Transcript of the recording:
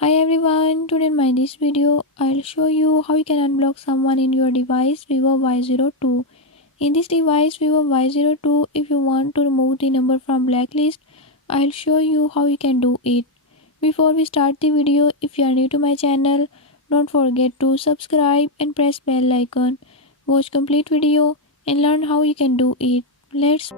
Hi everyone, today in this video, I'll show you how you can unblock someone in your device Vivo Y02. In this device Vivo Y02, if you want to remove the number from blacklist, I'll show you how you can do it. Before we start the video, if you are new to my channel, don't forget to subscribe and press bell icon. Watch complete video and learn how you can do it. Let's